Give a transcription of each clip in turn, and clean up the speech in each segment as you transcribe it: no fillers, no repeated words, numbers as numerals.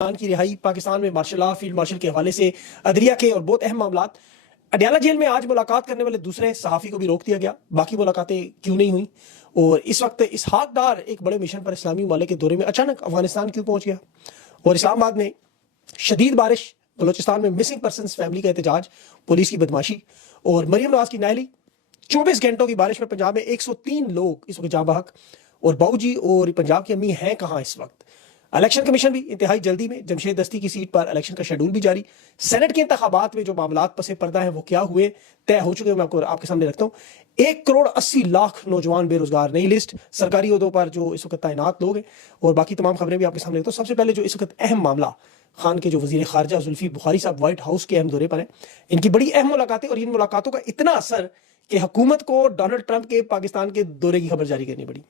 خان کی رہائی، پاکستان میں martial law, field marshal K حوالے سے عدلیہ کے اور بہت اہم معاملات۔ اڈیالہ جیل میں آج ملاقات کرنے والے دوسرے صحافی کو بھی روک دیا گیا، باقی ملاقاتیں کیوں نہیں ہوئیں؟ اور اس وقت اسحاق ڈار ایک بڑے مشن پر اسلامی ممالک کے دورے میں اچانک افغانستان کیوں پہنچ گیا؟ اور اسلام آباد میں شدید بارش، بلوچستان میں مسنگ پرسنز فیملی کا احتجاج، پولیس کی بدماشی، اور مریم نواز کی نااہلی۔ 24 گھنٹوں کی بارش میں پنجاب میں 103 لوگ اس وقت جاں بحق، اور باؤ جی اور پنجاب کی امی ہیں کہاں اس وقت؟ الیکشن کمیشن بھی انتہائی جلدی میں جمشید دستی کی سیٹ پر الیکشن کا شیڈول بھی جاری۔ سینٹ کے انتخابات میں جو معاملات پس پردہ ہیں وہ کیا ہوئے، طے ہو چکے ہیں، میں آپ کے سامنے رکھتا ہوں۔ 1,80,00,000 نوجوان بے روزگار، نئی لسٹ سرکاری عہدوں پر جو اس وقت تعینات لوگ ہیں، اور باقی تمام خبریں بھی آپ کے سامنے رکھتا ہوں۔ سب سے پہلے جو اس وقت اہم معاملہ، خان کے جو وزیر خارجہ زلفی بخاری صاحب وائٹ ہاؤس کے اہم دورے پر ہیں، ان کی بڑی اہم ملاقاتیں، اور ان ملاقاتوں کا اتنا اثر کہ حکومت کو ڈونلڈ ٹرمپ کے پاکستان کے دورے کی خبر جاری کرنی پڑی،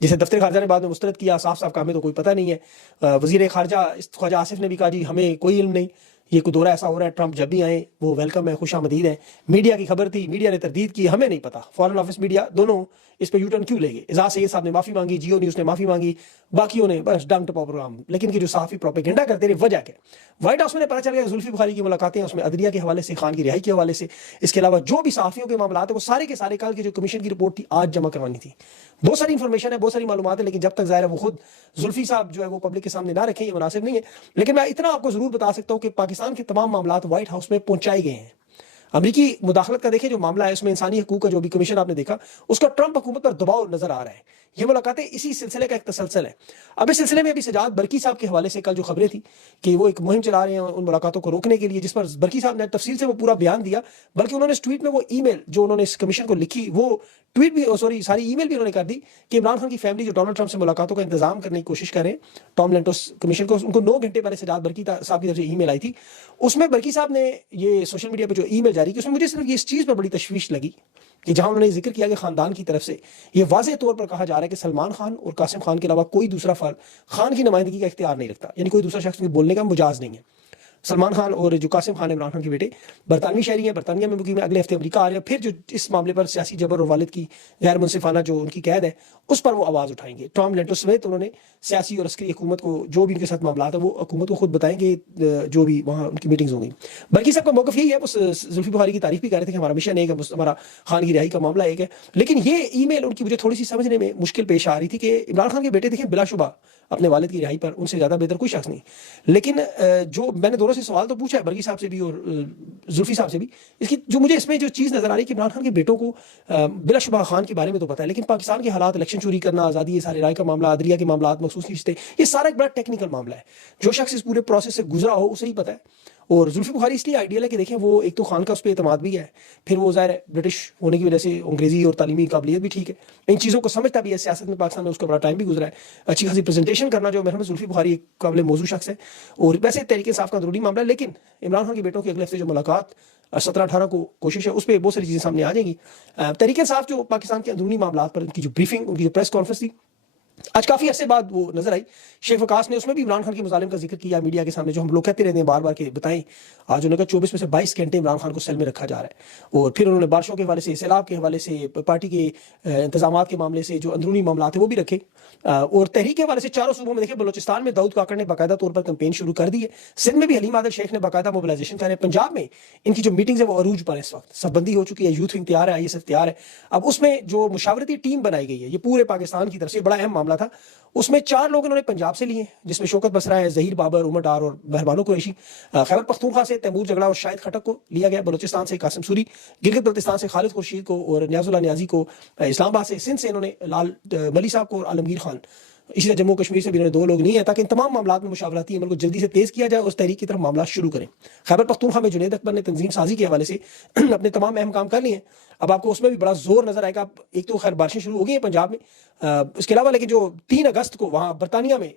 جسے دفتر خارجہ نے بعد میں مسترد کیا۔ صاف کہا ہمیں تو کوئی پتہ نہیں ہے۔ وزیر خارجہ خواجہ آصف نے بھی کہا جی ہمیں کوئی علم نہیں، یہ کوئی دورہ ایسا ہو رہا ہے، ٹرمپ جب بھی آئیں وہ ویلکم ہے، خوش آمدید ہے۔ میڈیا کی خبر تھی، میڈیا نے تردید کی، ہمیں نہیں پتہ، فارن آفس میڈیا دونوں اس پہ یو ٹرن کیوں لے گئے۔ اعزاز سید صاحب نے معافی مانگی، جیو نیوز نے معافی مانگی، باقیوں نے بس ڈنگ ٹپا پروگرام، لیکن کہ جو صحافی پروپیگنڈا کرتے رہے، وجہ کیا؟ وائٹ ہاؤس میں پتہ چل گیا زلفی بخاری کی ملاقاتیں، اس میں عدلیہ کے حوالے سے، خان کی رہائی کے حوالے سے، اس کے علاوہ جو بھی صحافیوں کے معاملات ہیں وہ سارے کے سارے کل کی جو کمیشن کی رپورٹ تھی آج جمع کروانی تھی۔ بہت ساری انفارمیشن ہے، بہت ساری معلومات ہے، لیکن جب تک ظاہر ہے وہ خود زلفی صاحب جو ہے وہ پبلک کے سامنے نہ رکھیں، یہ مناسب نہیں ہے۔ لیکن میں اتنا آپ کو ضرور بتا سکتا ہوں کہ پاکستان کے تمام معاملات وائٹ ہاؤس میں پہنچائے گئے ہیں۔ امریکی مداخلت کا دیکھیں جو معاملہ ہے، اس میں انسانی حقوق کا جو بھی کمیشن آپ نے دیکھا، اس کا ٹرمپ حکومت پر دباؤ نظر آ رہا ہے۔ یہ ملاقاتیں اسی سلسلے کا ایک تسلسل ہے۔ اب اس سلسلے میں ابھی سجاد برقی صاحب کے حوالے سے کل جو خبریں تھیں کہ وہ ایک مہم چلا رہے ہیں ان ملاقاتوں کو روکنے کے لیے، جس پر برقی صاحب نے تفصیل سے وہ پورا بیان دیا، بلکہ انہوں نے اس ٹویٹ میں وہ ای میل جو انہوں نے اس کمیشن کو لکھی، وہ ٹویٹ بھی ساری ای میل بھی انہوں نے کر دی کہ عمران خان کی فیملی جو ڈونلڈ ٹرمپ سے ملاقاتوں کا انتظام کرنے کی کوشش کریں ٹام لینٹوس کمیشن کو، ان کو 9 گھنٹے پہلے سجاد برقی صاحب کی طرف سے ای میل آئی تھی۔ اس میں برقی صاحب نے یہ سوشل میڈیا پہ جو ای میل جاری کی، اس میں مجھے صرف یہ اس چیز پر بڑی تشویش لگی کہ جہاں انہوں نے ذکر کیا کہ خاندان کی طرف سے یہ واضح طور پر کہا جا رہا ہے کہ سلمان خان اور قاسم خان کے علاوہ کوئی دوسرا فرد خان کی نمائندگی کا اختیار نہیں رکھتا، یعنی کوئی دوسرا شخص بولنے کا مجاز نہیں ہے۔ سلمان خان اور جو قاسم خان عمران خان کے بیٹے برطانوی شہری ہیں، برطانیہ میں مقیم ہیں، اگلے ہفتے امریکہ آ رہے ہیں، پھر جو اس معاملے پر سیاسی جبر اور والد کی غیر منصفانہ جو ان کی قید ہے اس پر وہ آواز اٹھائیں گے۔ ٹام لینٹوس سمیت انہوں نے سیاسی اور عسکری حکومت کو جو بھی ان کے ساتھ معاملات ہیں وہ حکومت کو خود بتائیں گے، جو بھی وہاں ان کی میٹنگز ہوں گی۔ برقی صاحب کا موقف یہی ہے، وہ زلفی بخاری کی تعریف بھی کر رہے تھے کہ ہمارا مشن ایک ہے، ہمارا خان کی رہائی کا معاملہ ایک ہے، لیکن یہ ای میل ان کی مجھے تھوڑی سی سمجھنے میں مشکل پیش آ رہی تھی کہ عمران خان کے بیٹے دیکھیں بلا شبہ اپنے والد کی رہائی پر ان سے زیادہ بہتر کوئی شخص نہیں، لیکن جو میں نے دونوں سے سوال تو پوچھا ہے، برقی صاحب سے بھی اور زلفی صاحب سے بھی، اس کی جو مجھے اس میں جو چیز نظر آ رہی ہے کہ عمران خان کے بیٹوں کو بلا شبہ خان کے بارے میں تو پتہ ہے، لیکن پاکستان کے حالات، الیکشن چوری کرنا، آزادی، یہ سارے رائے کا معاملہ، عدلیہ کے معاملات، مخصوص رشتے، یہ سارا ایک بڑا ٹیکنیکل معاملہ ہے۔ جو شخص اس پورے پروسیس سے گزرا ہو اسے ہی پتہ ہے۔ اور زلفی بخاری اس لیے آئیڈیل ہے کہ دیکھیں وہ ایک تو خان کا اس پہ اعتماد بھی ہے، پھر وہ ظاہر ہے برٹش ہونے کی وجہ سے انگریزی اور تعلیمی قابلیت بھی ٹھیک ہے، ان چیزوں کو سمجھتا بھی ہے، سیاست میں پاکستان میں اس کا بڑا ٹائم بھی گزرا ہے، اچھی خاصی پریزنٹیشن کرنا جو میرے زلفی بخاری ایک قابل موضوع شخص ہے، اور ویسے تحریک انصاف کا ضروری معاملہ ہے۔ لیکن عمران خان کے بیٹوں کی اگلے ہفتے جو ملاقات 17-18 کو کوشش ہے، اس پہ بہت ساری چیزیں سامنے آ جائیں گی۔ تحریک انصاف جو پاکستان کے اندرونی معاملات پر ان کی جو بریفنگ، ان کی جو پریس کانفرنس تھی آج کافی عرصے بعد وہ نظر آئی، شیخ وقاص نے اس میں بھی عمران خان کے مظالم کا ذکر کیا میڈیا کے سامنے، جو ہم لوگ کہتے رہتے ہیں بار بار کہ بتائیں، آج انہوں نے کہا 24 میں سے 22 گھنٹے عمران خان کو سیل میں رکھا جا رہا ہے۔ اور پھر انہوں نے بارشوں کے حوالے سے، سیلاب کے حوالے سے، پارٹی کے انتظامات کے معاملے سے جو اندرونی معاملات ہیں وہ بھی رکھے، اور تحریک کے حوالے سے چاروں صوبوں میں دیکھیں، بلوچستان میں داؤد کاکڑ نے باقاعدہ طور پر کمپین شروع کر دی ہے، سندھ میں بھی حلیم عادل شیخ نے باقاعدہ موبلائزیشن کر رہے ہیں، پنجاب میں ان کی جو میٹنگز ہیں وہ عروج پر ہیں، اس وقت سب بندی ہو چکی ہے، یوتھ ونگ تیار ہے، ISF تیار ہے۔ اب اس میں جو مشاورتی ٹیم بنائی گئی ہے یہ پورے پاکستان کی طرف سے بڑا اہم معاملہ تھا، اس میں 4 لوگ انہوں نے پنجاب سے لیے، جس میں شوکت بسرا ہے، ظہیر بابر، عمر ڈار اور مہربانو قریشی۔ خیبر پختونخوا سے تیمور جگڑا اور شاہد خٹک کو لیا گیا، بلوچستان سے قاسم سوری، گلگت بلتستان سے خالد خورشید کو اور نیاز اللہ نیازی کو، اسلام آباد سے، سندھ سے انہوں نے لال ملی صاحب کو اور عالمگیر خان، اسی طرح جموں کشمیر سے بھی انہوں نے 2 لوگ نہیں ہیں، تاکہ ان تمام معاملات میں مشاورتی عمل کو جلدی سے تیز کیا جائے، اس تحریک کی طرف معاملات شروع کریں۔ خیبر پختونخوا میں جنید اکبر نے تنظیم سازی کے حوالے سے اپنے تمام اہم کام کر لیے ہیں، اب آپ کو اس میں بھی بڑا زور نظر آئے گا۔ ایک تو خیر بارشیں شروع ہو گئی ہیں پنجاب میں، اس کے علاوہ لیکن جو 3 اگست کو وہاں برطانیہ میں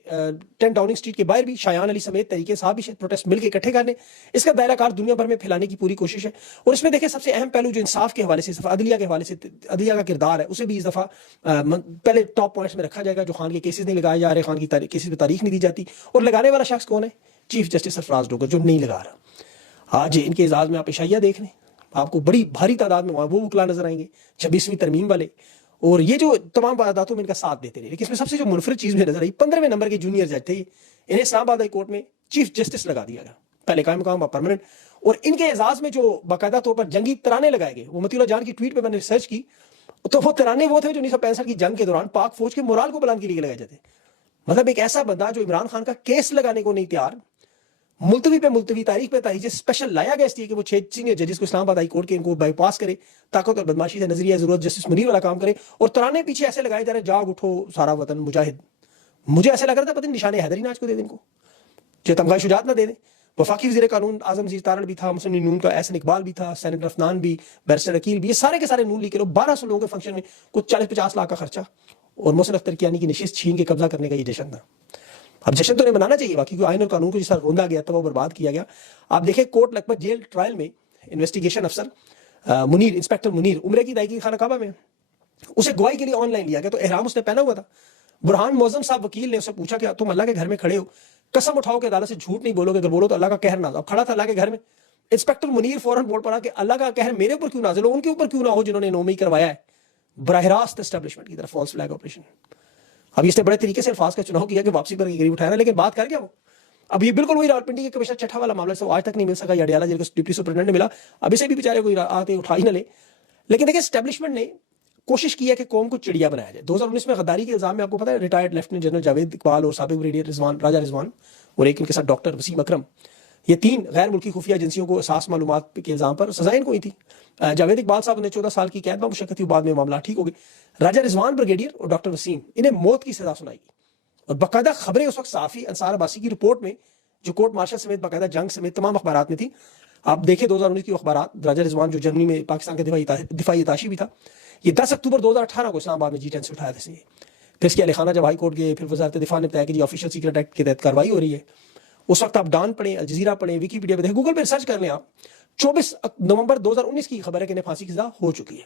10 ڈاؤننگ اسٹریٹ کے باہر بھی شایان علی سمیت تحریک انصاف بھی پروٹیسٹ مل کے اکٹھے کرنے، اس کا دائرہ کار دنیا بھر میں پھیلانے کی پوری کوشش ہے۔ اور اس میں دیکھیں سب سے اہم پہلو جو انصاف کے حوالے سے، عدلیہ کے حوالے سے عدلیہ کا کردار ہے، اسے بھی اس دفعہ پہلے ٹاپ پوائنٹس میں رکھا جائے گا۔ جو خان کے کیسز نہیں لگائے جا رہے، خان کی کیسز پہ تاریخ نہیں دی جاتی، اور لگانے والا شخص کون ہے؟ چیف جسٹس سرفراز ڈوگر، جو نہیں لگا رہا۔ آج ان کے اعزاز میں آپ عشائیہ دیکھ لیں، آپ کو بڑی بھاری تعداد میں وہ وکلا نظر آئیں گے، 26ویں ترمیم والے، اور یہ جو تمام وارداتوں میں ان کا ساتھ دیتے رہے۔ لیکن اس میں سب سے جو منفرد چیز میں نظر آئی، 15ویں نمبر کے جونیئر جج تھے، انہیں اسلام آباد ہائی کورٹ میں چیف جسٹس لگا دیا گیا, پہلے قائم مقام پرماننٹ. اور ان کے اعزاز میں جو باقاعدہ طور پر جنگی ترانے لگائے گئے, وہ مطیع اللہ جان کی ٹویٹ پہ میں نے ریسرچ کی, تو وہ ترانے وہ تھے جو 1965 کی جنگ کے دوران پاک فوج کے مورال کو بلند کے لیے لگائے جاتے. مطلب ایک ایسا بندہ جو عمران خان کا کیس لگانے کو نہیں تیار, ملتوی پہ ملتوی, تاریخ پہ تاریخ اسپیشل لایا گیا اس لیے کہ وہ 6 سینئر ججز کو اسلام آباد ہائی کورٹ کے ان کو بائی پاس کرے, طاقت اور بدماشی سے نظریہ ضرورت جسٹس منیر والا کام کرے, اور ترانے پیچھے ایسے لگائے جا رہے جاگ اٹھو سارا وطن مجاہد. مجھے ایسا لگ رہا تھا پتہ نہیں نشان حیدری ناج کو دے دیں, کو جو تمغہ شجاعت نہ دے دیں. وفاقی وزیر قانون اعظم وزیر تارڑ بھی تھا, مسلم لیگ نون کا احسن اقبال بھی تھا, سینیٹر افنان بھی, بیرسٹر عقیل بھی, یہ سارے کے سارے نون لیگ کے لوگ. 1200 لوگوں کے فنکشن میں کچھ 40-50 لاکھ کا خرچہ, اور محسن اختر کیانی کی نشست چھین کے قبضہ کرنے کا یہ جشن تھا. اب جشن تو انہیں منانا چاہیے باقی, کیونکہ آئین اور قانون کو جس طرح روندا گیا تھا وہ برباد کیا گیا. آپ دیکھیں کوٹ لکھپت جیل ٹرائل میں انویسٹیگیشن افسر منیر, انسپیکٹر منیر, عمرے کی ادائیگی خانہ کعبہ میں, اسے گواہی کے لیے آن لائن لیا گیا, تو احرام اس نے پہنا ہوا تھا. برہان معظم صاحب وکیل نے اسے پوچھا کہ تم اللہ کے گھر میں کھڑے ہو, قسم اٹھاؤ کہ عدالت سے جھوٹ نہیں بولو گے, اگر بولو تو اللہ کا قہر نازل. اب کھڑا تھا اللہ کے گھر میں. انسپیکٹر منیر فوراً بول پڑا کہ اللہ کا قہر میرے اوپر کیوں نازل ہو, ان کے اوپر کیوں نہ ہو جنہوں نے 9 مئی کروایا ہے براہ راست اسٹیبلشمنٹ کی طرف فالس فلیگ آپریشن. اب اس نے بڑے طریقے سے الفاظ کا چناؤ کیا کہ واپسی پر غریب اٹھایا, لیکن بات کر گیا وہ. اب یہ بالکل وہی راولپنڈی کے کمشنر چٹھا والا معاملہ ہے, وہ آج تک نہیں مل سکا, یا اڈیالہ جیل کا ڈپٹی سپرنٹینڈنٹ نے ملا, اب اسے بھی بیچارے کوئی آتے اٹھا ہی نہ لے. لیکن دیکھیں اسٹیبلشمنٹ نے کوشش کی ہے کہ قوم کو چڑیا بنایا جائے. 2019 میں غداری کے الزام میں آپ کو پتا ہے retired lieutenant general Javed Iqbal اور سابق بریگیڈیئر رضوان راجہ رضوان اور ایک ان کے ساتھ ڈاکٹر وسیم اکرم, یہ 3 غیر ملکی خفیہ ایجنسیوں کو اساس معلومات کے الزام پر سزائیں ان کو ہوئی تھی. جاوید اقبال صاحب نے 14 سال کی قید میں مشقت تھی, بعد میں معاملہ ٹھیک ہو گئے. راجہ رضوان بریگیڈیئر اور ڈاکٹر وسیم, انہیں موت کی سزا سنائی گئی. اور باقاعدہ خبریں اس وقت صحافی انصار عباسی کی رپورٹ میں, جو کورٹ مارشل سمیت باقاعدہ جنگ سمیت تمام اخبارات میں تھی. آپ دیکھیں 2019 کی اخبارات, راجہ رضوان جو جرمنی میں پاکستان کا دفاعی اتاشی بھی تھا, یہ 10 اکتوبر 2018 کو اسلام آباد میں G10 سے اٹھایا تھا. پھر اس کے علی خانہ جب ہائی کورٹ گئے, پھر وزارت دفاع نے بتایا کہ جی آفیشیل سیکرٹ ایکٹ کے تحت کارروائی ہو رہی ہے. اس وقت آپ ڈان پڑھیں, الجزیرہ پڑھیں, ویکیپیڈیا پہ دیکھیں, گوگل پہ سرچ کر لیں آپ. 24 نومبر 2019 کی خبر ہے کہ انہیں پھانسی کی سزا ہو چکی ہے.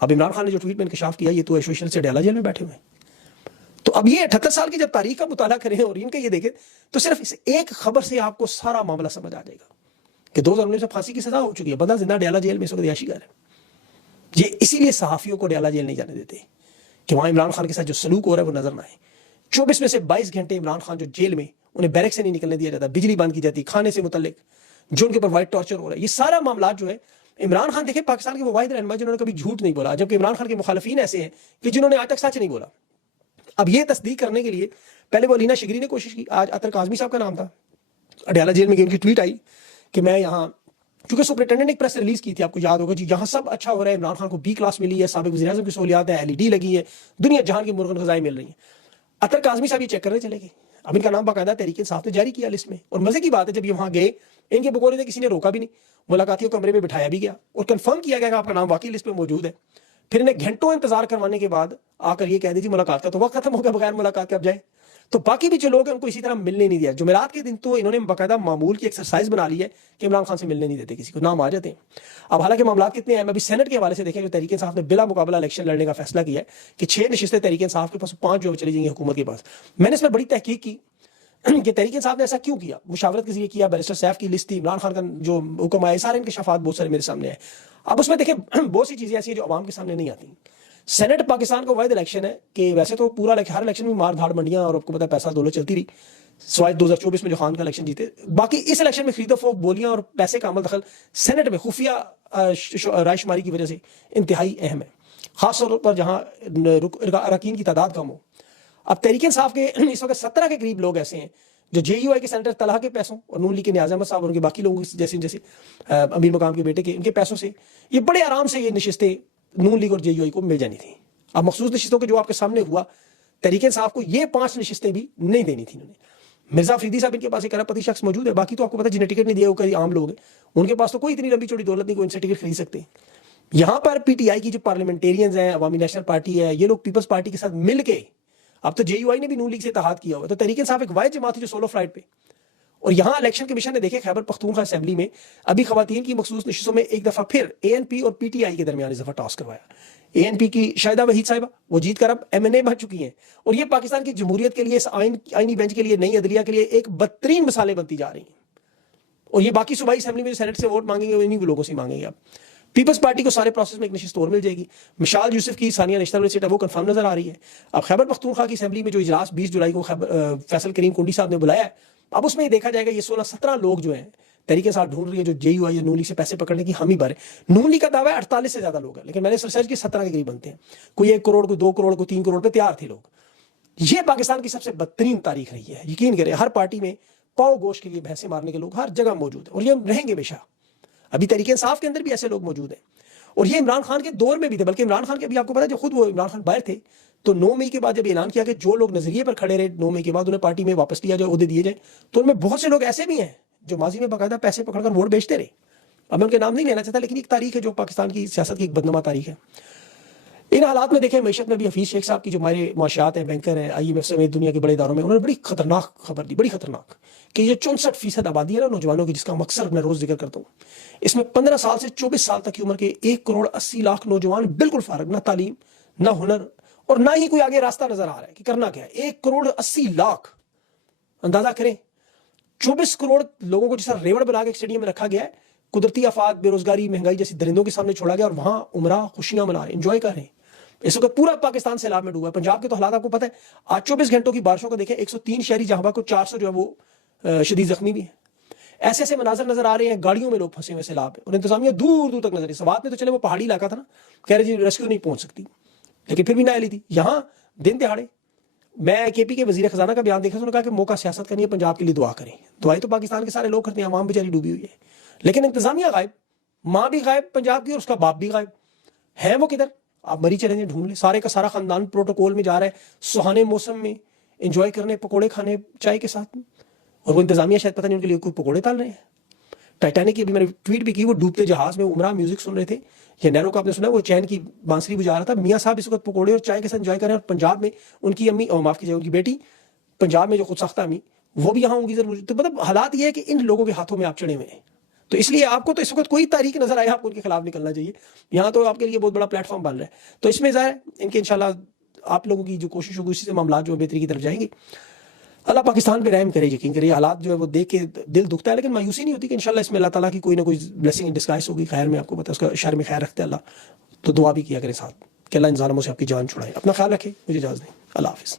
اب عمران خان نے جو ٹویٹ میں انکشاف کیا, یہ تو ایسوسیشن سے اڈیالہ جیل میں بیٹھے ہوئے ہیں. تو اب یہ 78 سال کی جب تاریخ کا مطالعہ کریں اور ان کا یہ دیکھیں, تو صرف اس ایک خبر سے آپ کو سارا معاملہ سمجھ آ جائے گا کہ 2019 میں پھانسی کی سزا ہو چکی ہے. بندہ زندہ اڈیالہ جیل میں اس وقت عیاشی کر ہے. یہ اسی لیے صحافیوں کو اڈیالہ جیل نہیں جانے دیتے کہ وہاں عمران خان کے ساتھ جو سلوک ہو رہا ہے وہ نظر نہ آئے. 24 میں سے 22 گھنٹے عمران خان جو جیل میں, انہیں بیرک سے نہیں نکلنے دیا جاتا, بجلی بند کی جاتی, کھانے سے متعلق جو ان کے اوپر وائٹ ٹارچر ہو رہا ہے, یہ سارا معاملات جو ہے. عمران خان دیکھیں پاکستان کے وہ واحد رہنما جنہوں نے کبھی جھوٹ نہیں بولا, جبکہ عمران خان کے مخالفین ایسے ہیں کہ جنہوں نے آج تک سچ نہیں بولا. اب یہ تصدیق کرنے کے لیے پہلے وہ علینا شگری نے کوشش کی, آج عطر کاظمی صاحب کا نام تھا اڈیالہ جیل میں, ان کی ٹویٹ آئی کہ میں یہاں, کیونکہ سپرنٹینڈنٹ نے ایک پریس ریلیز کی تھی, آپ کو یاد ہوگا جی, یہاں سب اچھا ہو رہا ہے, عمران خان کو B کلاس ملی ہے, سابق وزیر اعظم کی سہولیات ہیں, LED لگی ہے, دنیا جہان کی مرغن غذائیں مل رہی ہیں. عطر کاظمی صاحب یہ چیک کرنے چلے گئے, اب ان کا نام باقاعدہ تحریک انصاف نے جاری کیا لسٹ میں. اور مزے کی بات ہے, جب یہ وہاں گئے ان کے بقول تھے, کسی نے روکا بھی نہیں, ملاقاتیوں کو کمرے میں بٹھایا بھی گیا اور کنفرم کیا گیا کہ آپ کا نام واقعی لسٹ میں موجود ہے. پھر انہیں گھنٹوں انتظار کروانے کے بعد آ کر یہ کہہ دیجیے ملاقات کا تو وقت ختم ہو گیا, بغیر ملاقات کے اب جائے. تو باقی بھی جو لوگ ہیں ان کو اسی طرح ملنے نہیں دیا. جمعرات کے دن تو انہوں نے باقاعدہ معمول کی ایکسرسائز بنا لی ہے کہ عمران خان سے ملنے نہیں دیتے کسی کو, نام آ جاتے ہیں. اب حالانکہ معاملات کتنے ہیں, ابھی سینٹ کے حوالے سے دیکھیں, جو تحریک انصاف نے بلا مقابلہ الیکشن لڑنے کا فیصلہ کیا ہے کہ 6 نشستیں تحریک انصاف کے پاس, 5 جو چلی جائیں گی حکومت کے پاس. میں نے اس پر بڑی تحقیق کی کہ تحریک انصاف نے ایسا کیوں کیا. مشاورت کے ذریعے کیا, بیرسٹر سیف کی لسٹ تھی, عمران خان کا جو حکم آئے, سارے انکشافات بہت سارے میرے سامنے ہیں. اب اس میں دیکھیں بہت سی چیزیں ایسی ہیں جو عوام کے سامنے نہیں آتی. سینٹ پاکستان کا واحد الیکشن ہے کہ ویسے تو پورا ہر الیکشن میں مار دھاڑ منڈیاں اور آپ کو پتا ہے پیسہ دولت چلتی رہی, سوائے 2024 میں جو خان کا الیکشن جیتے. باقی اس الیکشن میں خرید و فروخت, بولیاں اور پیسے کا عمل دخل سینٹ میں خفیہ رائے شماری کی وجہ سے انتہائی اہم ہے, خاص طور پر جہاں اراکین کی تعداد کم ہو. اب تحریک انصاف کے اس وقت 17 کے قریب لوگ ایسے ہیں جو JUI کے سینٹر طلحہ کے پیسوں اور نون لیگ کے نیاز احمد صاحب اور ان کے باقی لوگوں جیسے امیر مقام کے بیٹے کے ان کے پیسوں سے یہ بڑے آرام سے یہ نشستیں نون لیگ اور JUI کو مل جانی تھیں. اب مخصوص نشستوں کے جو آپ کے سامنے ہوا, تحریک انصاف کو یہ 5 نشستیں بھی نہیں دینی تھیں. انہوں نے مرزا فریدی صاحب ان کے پاس ایک ارب پتی شخص موجود ہے, باقی تو آپ کو پتا جنہیں ٹکٹ نہیں دیا وہ کئی عام لوگ ہیں, ان کے پاس تو کوئی اتنی لمبی چوڑی دولت نہیں کوئی ان سے ٹکٹ خرید سکتے. یہاں پر PTI کی جو پارلیمنٹیرینز ہیں, عوامی نیشنل پارٹی ہے, یہ لوگ پیپلز پارٹی کے ساتھ مل کے, اب تو JUI نے بھی نون لیگ سے اتحاد کیا ہوا, تو تحریک انصاف ایک واحد جماعت ہے جو سولو فلائٹ پہ. اور یہاں الیکشن کمیشن نے دیکھے خیبر پختونخوا اسمبلی میں ابھی خواتین کی مخصوص نشستوں میں ایک دفعہ پھر ANP اور PTI کے درمیان اس دفعہ ٹاس کروایا. ANP کی شاہدہ وحید صاحبہ وہ جیت کر اب MNA بن چکی ہیں, اور یہ پاکستان کی جمہوریت کے لیے, اس آئینی بینچ کے لیے, نئی عدلیہ کے لیے ایک بدترین مثالیں بنتی جا رہی ہیں. اور یہ باقی صوبائی اسمبلی میں جو سینٹ سے ووٹ مانگیں گے وہ انہی لوگوں سے مانگیں گے. اب پیپلز پارٹی کو سارے پروسیس میں ایک نشست اور مل جائے گی. مشال یوسف کی ثانیہ نشتر والی سیٹ ہے وہ کنفرم نظر آ رہی ہے. اب خیبر پختونخوا کی اسمبلی میں جو اجلاس 20 جولائی کو فیصل کریم کنڈی صاحب نے بلایا ہے, اب اس میں یہ دیکھا جائے گا یہ 16-17 لوگ جو ہیں تحریک انصاف ڈھونڈ رہی ہے جو JUI یا نون لیگ سے پیسے پکڑنے کی حامی بھرے. نون لیگ کا دعویٰ ہے 48 سے زیادہ لوگ ہیں, لیکن میں نے ریسرچ کی 17 کے قریب بنتے ہیں. کوئی 1 کروڑ, کوئی 2 کروڑ, کوئی 3 کروڑ پہ تیار تھے لوگ. یہ پاکستان کی سب سے بدترین تاریخ رہی ہے. یقین کریں ہر پارٹی میں پاؤ گوشت کے لیے بھینسیں مارنے کے لوگ ہر جگہ موجود ہیں, اور یہ رہیں گے ہمیشہ. ابھی تحریک انصاف کے اندر بھی ایسے لوگ موجود ہیں, اور یہ عمران خان کے دور میں بھی تھے. بلکہ عمران خان کے بھی آپ کو پتا ہے, جو خود وہ عمران خان باہر تھے, تو 9 مئی کے بعد جب اعلان کیا کہ جو لوگ نظریے پر کھڑے رہے 9 مئی کے بعد انہیں پارٹی میں واپس لیا جائے, عہدے دیے جائیں, تو ان میں بہت سے لوگ ایسے بھی ہیں جو ماضی میں باقاعدہ پیسے پکڑ کر ووٹ بیچتے رہے. اب میں ان کے نام نہیں لینا چاہتا, لیکن ایک تاریخ ہے جو پاکستان کی سیاست کی ایک بدنما تاریخ ہے. ان حالات میں دیکھیں معیشت میں بھی حفیظ شیخ صاحب کی جو ہمارے معاشیات ہیں, بینکر ہیں, IMF سمیت دنیا کے بڑے اداروں میں, انہوں نے بڑی خطرناک خبر دی, بڑی خطرناک, کہ یہ 64% آبادی ہے نا نوجوانوں کی, جس کا مقصد میں روز ذکر کرتا ہوں, اس میں 15 سال سے 24 سال تک کی عمر کے 1 کروڑ 80 لاکھ نوجوان بالکل فارغ, نہ تعلیم نہ ہنر اور نہ ہی کوئی آگے راستہ نظر آ رہا ہے کہ کرنا کیا ہے. 1 کروڑ 80 لاکھ, اندازہ کریں 24 کروڑ لوگوں کو جس طرح ریوڑ بنا کے ایک اسٹیڈیم میں رکھا گیا ہے, قدرتی آفات, بے روزگاری, مہنگائی جیسی درندوں کے سامنے چھوڑا گیا, اور وہاں عمرہ خوشیاں منا رہے ہیں, انجوائے کر رہے ہیں. اس وقت پورا پاکستان سیلاب میں ڈوبا ہے. پنجاب کے تو حالات آپ کو پتہ ہے, آج 24 گھنٹوں کی بارشوں کو دیکھیں, 103 شہری جہاں کو 400 جو ہے وہ شدید زخمی بھی ہیں. ایسے ایسے مناظر نظر آ رہے ہیں, گاڑیوں میں لوگ پھنسے ہوئے سیلاب ہے, اور انتظامیہ دور دور تک نظر ہے. سوات میں تو چلے وہ پہاڑی علاقہ تھا نا, کہہ رہے جی ریسکیو نہیں پہنچ سکتی, لیکن پھر بھی نہ لی تھی. یہاں دن دہاڑے میں KP کے وزیر خزانہ کا بیان دیکھا, انہوں نے کہا کہ موقع سیاست کا نہیں ہے, پنجاب کے لیے دعا کریں. دعائیں تو پاکستان کے سارے لوگ کرتے ہیں, عوام بیچاری ڈوبی ہوئی ہے, لیکن انتظامیہ غائب, ماں بھی غائب پنجاب کی, اور اس کا باپ بھی غائب ہے. وہ کدھر؟ آپ مری چلیں گے ڈھونڈ لیں. سارے کا سارا خاندان پروٹوکول میں جا رہا ہے سہانے موسم میں انجوائے کرنے, پکوڑے کھانے چائے کے ساتھ, اور وہ انتظامیہ شاید پتہ نہیں ان کے لیے کوئی پکوڑے تال رہے ہیں. ٹائٹینک کی ابھی میں نے ٹویٹ بھی کی, وہ ڈوبتے جہاز میں عمرہ میوزک سن رہے تھے. یہ نیرو کا آپ نے سنا, وہ چین کی بانسری بجا رہا تھا. میاں صاحب اس وقت پکوڑے اور چائے کے ساتھ انجوائے کر رہے ہیں, اور پنجاب میں ان کی امی, اور معاف کیجیے ان کی بیٹی پنجاب میں جو خود ساختہ امی, وہ بھی یہاں ہوں گی ضرور. تو مطلب حالات یہ ہے کہ ان لوگوں کے ہاتھوں میں آپ چڑھے ہوئے ہیں. تو اس لیے آپ کو تو اس وقت کوئی تاریخ نظر آئے, آپ کو ان کے خلاف نکلنا چاہیے. یہاں تو آپ کے لیے بہت بڑا پلیٹ فارم بن رہا ہے. تو اس میں ظاہر ان کے انشاءاللہ آپ لوگوں کی جو کوشش ہوگی اسی سے معاملات جو بہتری کی طرف جائیں گے. اللہ پاکستان پہ رحم کرے. یقین کرے حالات جو ہے وہ دیکھ کے دل دکھتا ہے, لیکن مایوسی نہیں ہوتی کہ انشاءاللہ اس میں اللہ تعالیٰ کی کوئی نہ کوئی بلیسنگ ان ڈسگائز ہوگی. خیر میں آپ کو پتہ ہے اس کا شر میں خیر رکھتے ہیں اللہ, تو دعا بھی کیا کرے ساتھ کہ اللہ ان ظالموں سے آپ کی جان چھڑائے. اپنا خیال رکھیں, مجھے اجازت دیں. اللہ حافظ.